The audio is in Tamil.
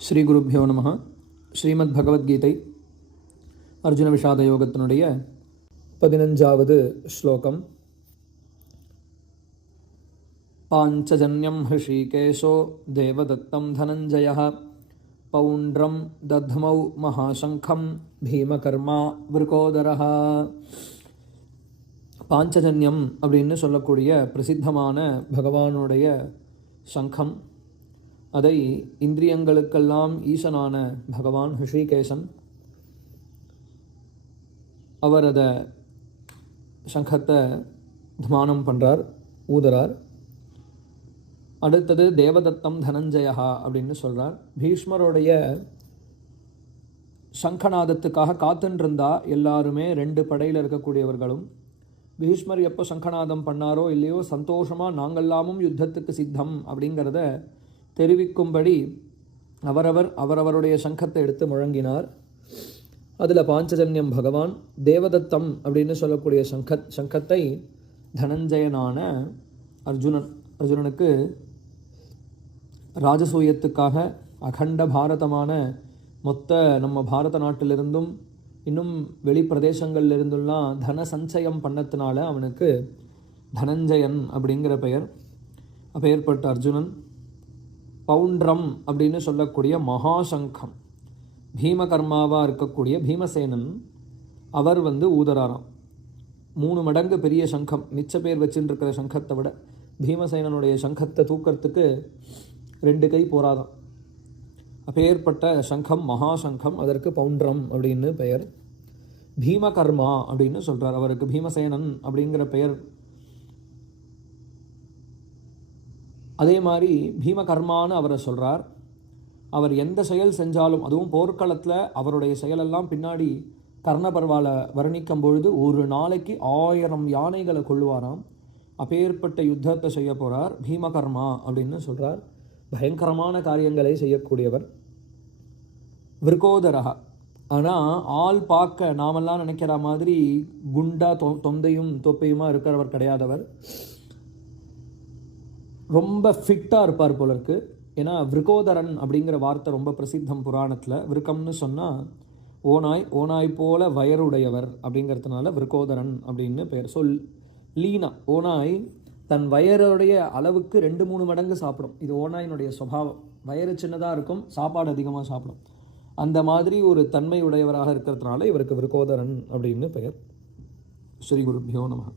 ஸ்ரீ குருப்யோ நமः. ஸ்ரீமத் பகவத்கீதை அர்ஜுன விஷாத யோகத்தினுடைய 15வது ஸ்லோகம். பாஞ்சஜன்யம் ஹிருஷீகேஷோ தேவதத்தம் தனஞ்சயः பௌண்ட்ரம் தத்மௌ மகாசங்கம் பீமகர்மா விருகோதரः. பாஞ்சஜன்யம் அப்படின்னு சொல்லக்கூடிய பிரசித்தமான பகவானுடைய சங்கம், அதை இந்திரியங்களுக்கெல்லாம் ஈசனான பகவான் ஹிருஷிகேசன் அவர் அதை சங்கத்தை தமானம் பண்ணுறார், ஊதுறார். அடுத்தது தேவதத்தம் தனஞ்சயா அப்படின்னு சொல்கிறார். பீஷ்மருடைய சங்கநாதத்துக்காக காத்துன்றிருந்தா எல்லாருமே 2 படையில் இருக்கக்கூடியவர்களும். பீஷ்மர் எப்போ சங்கநாதம் பண்ணாரோ இல்லையோ சந்தோஷமாக நாங்கள்லாமும் யுத்தத்துக்கு சித்தம் அப்படிங்கிறத தெரிவிக்கும்படி அவரவருடைய சங்கத்தை எடுத்து முழங்கினார். அதில் பாஞ்சஜன்யம் பகவான் தேவதத்தம் அப்படின்னு சொல்லக்கூடிய சங்கத்தை தனஞ்சயனான அர்ஜுனனுக்கு ராஜசூயத்துக்காக அகண்ட பாரதமான மொத்த நம்ம பாரத நாட்டிலிருந்தும் இன்னும் வெளிப்பிரதேசங்கள்லிருந்துலாம் தன சஞ்சயம் பண்ணத்தினால அவனுக்கு தனஞ்சயன் அப்படிங்கிற பெயர். அப்பேற்பட்ட அர்ஜுனன் பௌண்ட்ரம் அப்படின்னு சொல்லக்கூடிய மகாசங்கம், பீமகர்மாவாக இருக்கக்கூடிய பீமசேனன் அவர் ஊதராராம். 3 மடங்கு பெரிய சங்கம், மிச்ச பேர் வச்சுட்டு இருக்கிற சங்கத்தை விட பீமசேனனுடைய சங்கத்தை தூக்கிறதுக்கு 2 கை போராதான். அப்பேற்பட்ட சங்கம் மகாசங்கம், அதற்கு பௌண்ட்ரம் அப்படின்னு பெயர். பீமகர்மா அப்படின்னு சொல்கிறார். அவருக்கு பீமசேனன் அப்படிங்கிற பெயர். அதே மாதிரி பீமகர்மான்னு அவரை சொல்கிறார். அவர் எந்த செயல் செஞ்சாலும், அதுவும் போர்க்களத்தில் அவருடைய செயலெல்லாம் பின்னாடி கர்ணபர்வால வர்ணிக்கும் பொழுது ஒரு நாளைக்கு 1000 யானைகளை கொள்ளுவாராம். அப்பேற்பட்ட யுத்தத்தை செய்ய போகிறார். பீமகர்மா அப்படின்னு சொல்கிறார். பயங்கரமான காரியங்களை செய்யக்கூடியவர். விருகோதரா, ஆனால் ஆள் பார்க்க நாமெல்லாம் நினைக்கிற மாதிரி குண்டா தொந்தையும் தொப்பையுமா இருக்கிறவர் கிடையாதவர். ரொம்ப ஃபிட்டாக இருப்பார் போல இருக்கு. ஏன்னா விருகோதரன் அப்படிங்கிற வார்த்தை ரொம்ப பிரசித்தம் புராணத்தில். விருக்கம்னு சொன்னால் ஓனாய் போல வயருடையவர் அப்படிங்கிறதுனால விருகோதரன் அப்படின்னு பேர். லீனா, ஓனாய் தன் வயருடைய அளவுக்கு 2-3 மடங்கு சாப்பிடும். இது ஓனாயினுடைய சுபாவம். வயறு சின்னதாக இருக்கும், சாப்பாடு அதிகமாக சாப்பிடும். அந்த மாதிரி ஒரு தன்மை உடையவராக இருக்கிறதுனால இவருக்கு விருகோதரன் அப்படின்னு பெயர். ஸ்ரீ குருப்யோ நமः.